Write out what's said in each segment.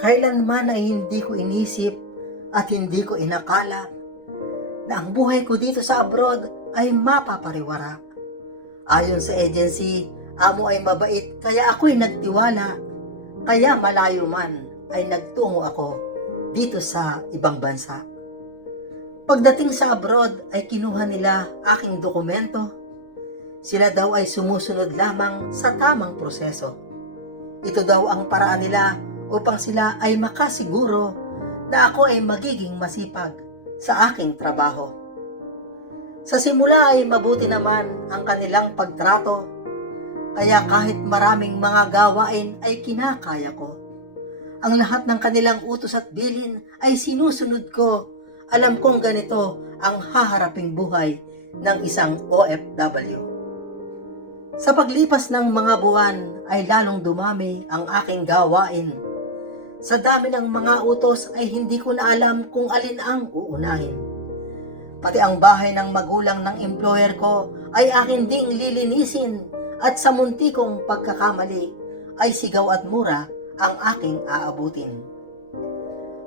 Kailanman ay hindi ko inisip at hindi ko inakala na ang buhay ko dito sa abroad ay mapapariwara. Ayon sa agency, amo ay mabait kaya ako'y nagtiwala. Kaya malayo man ay nagtungo ako dito sa ibang bansa. Pagdating sa abroad ay kinuha nila aking dokumento. Sila daw ay sumusunod lamang sa tamang proseso. Ito daw ang paraan nila upang sila ay makasiguro na ako ay magiging masipag sa aking trabaho. Sa simula ay mabuti naman ang kanilang pagtrato, kaya kahit maraming mga gawain ay kinakaya ko. Ang lahat ng kanilang utos at bilin ay sinusunod ko. Alam kong ganito ang haharaping buhay ng isang OFW. Sa paglipas ng mga buwan ay lalong dumami ang aking gawain. Sa dami ng mga utos ay hindi ko na alam kung alin ang uunahin. Pati ang bahay ng magulang ng employer ko ay akin ding lilinisin at sa munti kong pagkakamali ay sigaw at mura ang aking aabutin.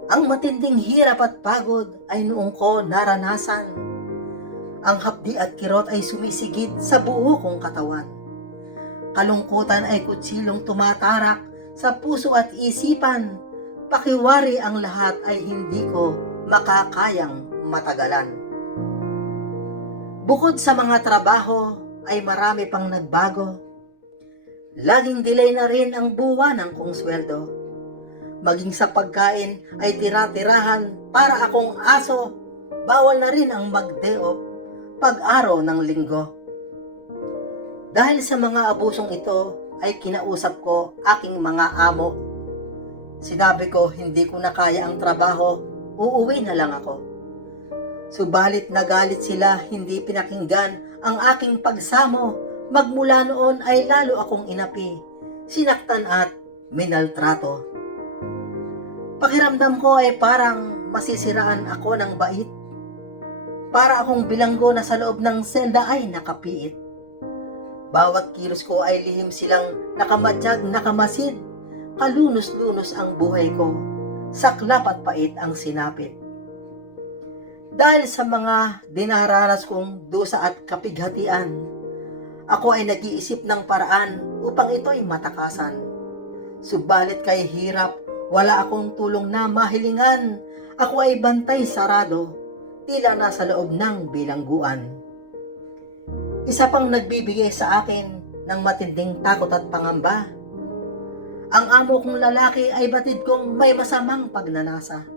Ang matinding hirap at pagod ay noong ko naranasan. Ang hapdi at kirot ay sumisigid sa buo kong katawan. Kalungkutan ay kutsilong tumatarak sa puso at isipan. Pakiwari ang lahat ay hindi ko makakayang matagalan. Bukod sa mga trabaho ay marami pang nagbago. Laging delay na rin ang buwanan kong sweldo. Maging sa pagkain ay tira-tirahan para akong aso. Bawal na rin ang mag-day off pag-araw ng linggo. Dahil sa mga abusong ito ay kinausap ko aking mga amo. Sinabi ko hindi ko na kaya ang trabaho, uuwi na lang ako. Subalit nagalit sila, hindi pinakinggan ang aking pagsamo. Magmula noon ay lalo akong inapi, sinaktan at minaltrato. Pakiramdam ko ay parang masisiraan ako ng bait. Para akong bilanggo na sa loob ng selda ay nakapiit. Bawat kilos ko ay lihim silang nakamadyag, nakamasid. Kalunos-lunos ang buhay ko. Saklap at pait ang sinapit. Dahil sa mga dinaranas kong dusa at kapighatian, ako ay nag-iisip ng paraan upang ito'y matakasan. Subalit kay hirap, wala akong tulong na mahilingan. Ako ay bantay sarado, tila nasa loob ng bilangguan. Isa pang nagbibigay sa akin ng matinding takot at pangamba. Ang amo kong lalaki ay batid kong may masamang pagnanasa.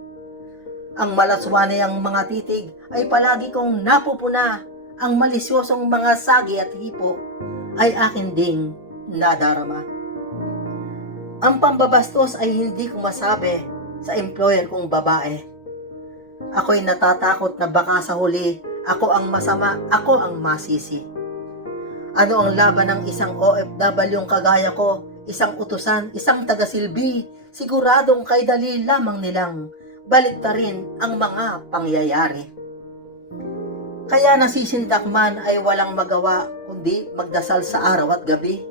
Ang malaswanay ang mga titig ay palagi kong napupuna. Ang malisyosong mga sagi at hipo ay akin ding nadarama. Ang pambabastos ay hindi ko masabi sa employer kong babae. Ako'y natatakot na baka sa huli ako ang masama, ako ang masisi. Ano ang laban ng isang OFW kagaya ko, isang utusan, isang tagasilbi, siguradong kay dali lamang nilang baliktarin ang mga pangyayari. Kaya nasisindak man ay walang magawa kundi magdasal sa araw at gabi.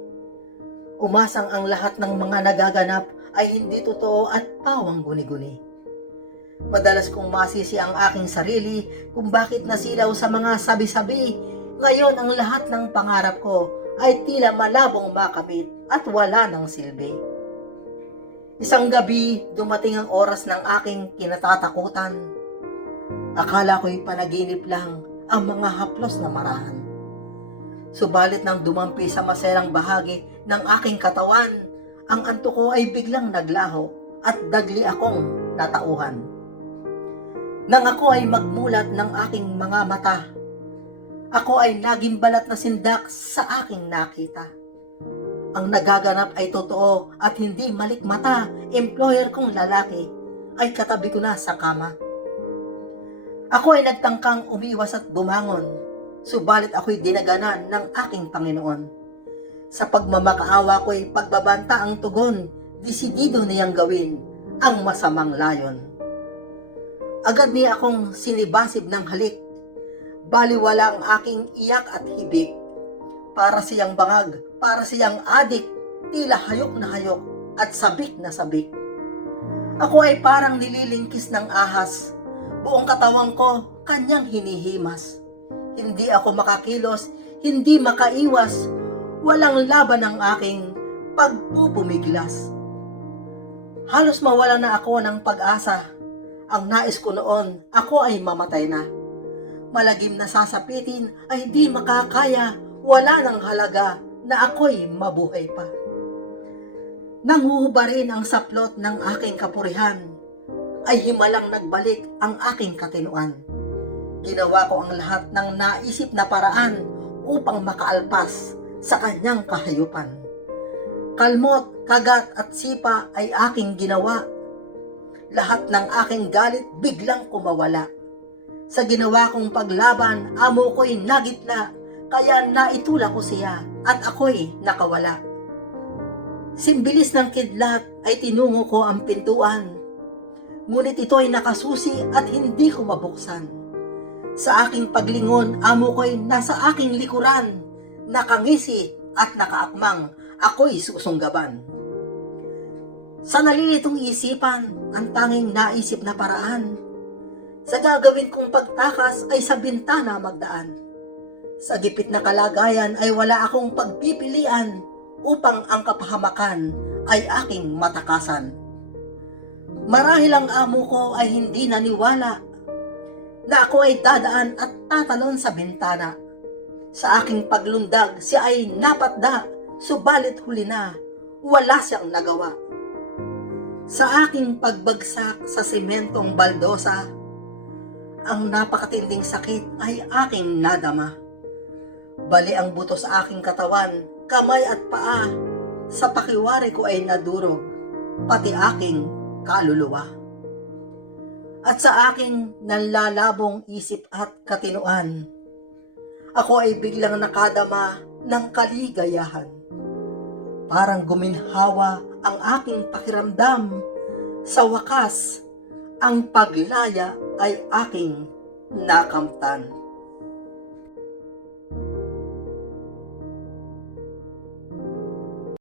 Umasang ang lahat ng mga nagaganap ay hindi totoo at pawang guni-guni. Madalas kong masisi ang aking sarili kung bakit nasilaw sa mga sabi-sabi. Ngayon ang lahat ng pangarap ko ay tila malabong makamit at wala ng silbi. Isang gabi, dumating ang oras ng aking kinatatakutan. Akala ko'y panaginip lang ang mga haplos na marahan. Subalit nang dumampi sa maserang bahagi ng aking katawan, ang antok ko ay biglang naglaho at dagli akong natauhan. Nang ako ay magmulat ng aking mga mata, ako ay naging balat na sindak sa aking nakita. Ang nagaganap ay totoo at hindi malikmata. Employer kong lalaki ay katabi ko na sa kama. Ako ay nagtangkang umiwas at bumangon, subalit ako'y dinaganan ng aking Panginoon. Sa pagmamakaawa ko'y pagbabanta ang tugon, desidido niyang gawin ang masamang layon. Agad niya akong sinibasib ng halik, baliwala ang aking iyak at hibik. Para siyang bangag, para siyang adik, tila hayok na hayok at sabik na sabik. Ako ay parang nililingkis ng ahas. Buong katawan ko kanyang hinihimas. Hindi ako makakilos, hindi makaiwas. Walang laban ang aking pagpupumiglas. Halos mawala na ako ng pag-asa. Ang nais ko noon, ako ay mamatay na. Malagim na sasapitin ay di makakaya, wala ng halaga na ako'y mabuhay pa. Nanghuhuba rin ang saplot ng aking kapurihan, ay himalang nagbalik ang aking katinuan. Ginawa ko ang lahat ng naisip na paraan upang makaalpas sa kanyang kahayupan. Kalmot, kagat at sipa ay aking ginawa. Lahat ng aking galit biglang kumawala. Sa ginawa kong paglaban, amo ko'y nagitla, kaya naitula ko siya at ako'y nakawala. Simbilis ng kidlat ay tinungo ko ang pintuan, ngunit ito ay nakasusi at hindi ko mabuksan. Sa aking paglingon, amo ko'y nasa aking likuran, nakangisi at nakaakmang ako'y susunggaban. Sa nalilitong isipan, ang tanging naisip na paraan, sa gagawin kong pagtakas ay sa bintana magdaan. Sa gipit na kalagayan ay wala akong pagpipilian upang ang kapahamakan ay aking matakasan. Marahil ang amo ko ay hindi naniwala na ako ay dadaan at tatalon sa bintana. Sa aking paglundag, siya ay napatda, subalit huli na, wala siyang nagawa. Sa aking pagbagsak sa sementong baldosa, ang napakatinding sakit ay aking nadama. Bali ang buto sa aking katawan, kamay at paa, sa pakiwari ko ay nadurog, pati aking kaluluwa. At sa aking nanlalabong isip at katinuan, ako ay biglang nakadama ng kaligayahan. Parang guminhawa ang aking pakiramdam. Sa wakas, ang paglaya ay aking nakamtan.